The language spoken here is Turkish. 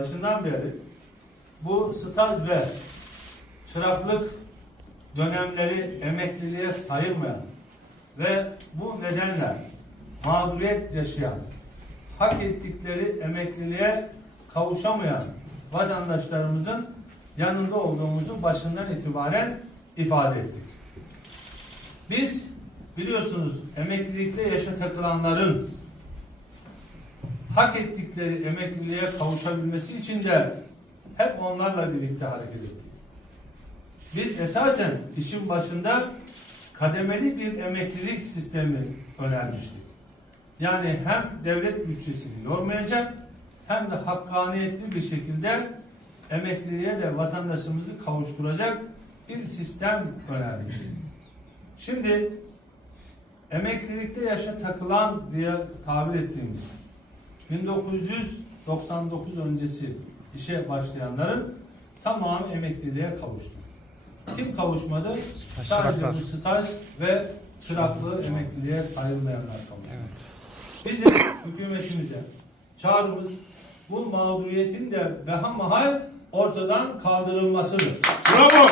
Başından beri bu staj ve çıraklık dönemleri emekliliğe sayılmayan ve bu nedenle mağduriyet yaşayan, hak ettikleri emekliliğe kavuşamayan vatandaşlarımızın yanında olduğumuzu başından itibaren ifade ettik. Biz biliyorsunuz emeklilikte yaşa takılanların hak ettikleri emekliliğe kavuşabilmesi için de hep onlarla birlikte hareket ettik. Biz esasen işin başında kademeli bir emeklilik sistemi önermiştik. Yani hem devlet bütçesini yormayacak hem de hakkaniyetli bir şekilde emekliliğe de vatandaşımızı kavuşturacak bir sistem önermiştik. Şimdi emeklilikte yaşa takılan diye tabir ettiğimiz 1999 öncesi işe başlayanların tamamı emekliliğe kavuştu. Kim kavuşmadı? Sadece bu staj ve çıraklığı emekliliğe sayılmayanlar kavuştu. Bizim hükümetimize çağrımız bu mağduriyetin de beha mahal ortadan kaldırılmasıdır. Bravo.